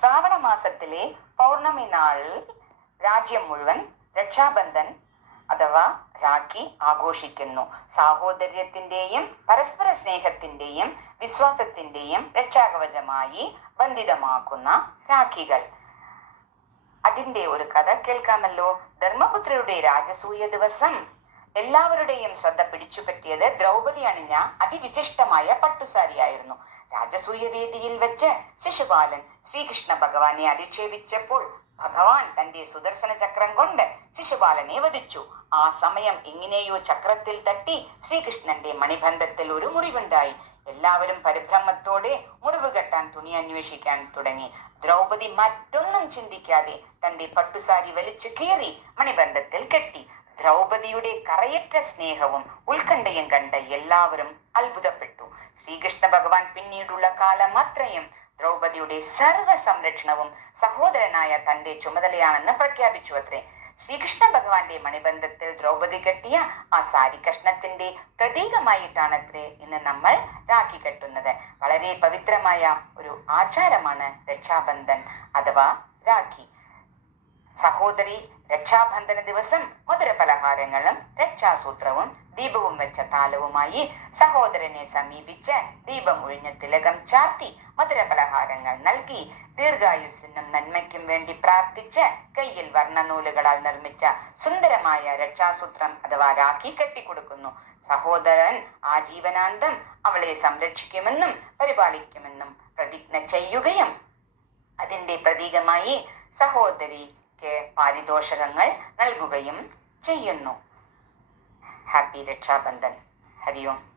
ശ്രാവണ മാസത്തിലെ പൗർണമി നാളിൽ രാജ്യം മുഴുവൻ രക്ഷാബന്ധൻ അഥവാ രാഖി ആഘോഷിക്കുന്നു. സാഹോദര്യത്തിന്റെയും പരസ്പര സ്നേഹത്തിന്റെയും വിശ്വാസത്തിന്റെയും രക്ഷാകവചമായി ബന്ധിതമാക്കുന്ന രാഖികൾ. അതിന്റെ ഒരു കഥ കേൾക്കാമല്ലോ. ധർമ്മപുത്രയുടെ രാജസൂയ ദിവസം എല്ലാവരുടെയും ശ്രദ്ധ പിടിച്ചുപറ്റിയത് ദ്രൗപദി അണിഞ്ഞ അതിവിശിഷ്ടമായ പട്ടുസാരിയായിരുന്നു. രാജസൂയ വേദിയിൽ വെച്ച് ശിശുപാലൻ ശ്രീകൃഷ്ണ ഭഗവാനെ അധിക്ഷേപിച്ചപ്പോൾ ഭഗവാൻ തന്റെ സുദർശന ചക്രം കൊണ്ട് ശിശുപാലനെ വധിച്ചു. ആ സമയം എങ്ങനെയോ ചക്രത്തിൽ തട്ടി ശ്രീകൃഷ്ണന്റെ മണിബന്ധത്തിൽ ഒരു മുറിവുണ്ടായി. എല്ലാവരും പരിഭ്രമത്തോടെ മുറിവ് കെട്ടാൻ തുണി അന്വേഷിക്കാൻ തുടങ്ങി. ദ്രൗപദി മറ്റൊന്നും ചിന്തിക്കാതെ തന്റെ പട്ടുസാരി വലിച്ചു കീറി മണിബന്ധത്തിൽ കെട്ടി. ദ്രൗപദിയുടെ കറയറ്റ സ്നേഹവും ഉത്കണ്ഠയും കണ്ട് എല്ലാവരും അത്ഭുതപ്പെട്ടു. ശ്രീകൃഷ്ണ ഭഗവാൻ പിന്നീടുള്ള കാലം അത്രയും ദ്രൗപദിയുടെ സർവ സംരക്ഷണവും സഹോദരനായ തന്റെ ചുമതലയാണെന്ന് പ്രഖ്യാപിച്ചു അത്രേ. ശ്രീകൃഷ്ണ ഭഗവാന്റെ മണിബന്ധത്തിൽ ദ്രൗപദി കെട്ടിയ ആ സാരി കഷ്ണത്തിന്റെ പ്രതീകമായിട്ടാണത്രേ ഇന്ന് നമ്മൾ രാഖി കെട്ടുന്നത്. വളരെ പവിത്രമായ ഒരു ആചാരമാണ് രക്ഷാബന്ധൻ അഥവാ രാഖി. സഹോദരി രക്ഷാബന്ധന ദിവസം മധുര പലഹാരങ്ങളും രക്ഷാസൂത്രവും ദീപവും വെച്ച താലവുമായി സഹോദരനെ സമീപിച്ച് ദീപം ഒഴിഞ്ഞ് തിലകം ചാർത്തി മധുര പലഹാരങ്ങൾ നൽകി ദീർഘായുസ്സിനും നന്മയ്ക്കും വേണ്ടി പ്രാർത്ഥിച്ച് കയ്യിൽ വർണ്ണനൂലുകളാൽ നിർമ്മിച്ച സുന്ദരമായ രക്ഷാസൂത്രം അഥവാ രാഖി കെട്ടിക്കൊടുക്കുന്നു. സഹോദരൻ ആജീവനാന്തം അവളെ സംരക്ഷിക്കുമെന്നും പരിപാലിക്കുമെന്നും പ്രതിജ്ഞ ചെയ്യുകയും അതിന്റെ പ്രതീകമായി സഹോദരിക്ക് പാരിതോഷകങ്ങൾ നൽകുകയും ചെയ്യുന്നു. ഹാപ്പി രക്ഷാബന്ധൻ. ഹരി ഓം.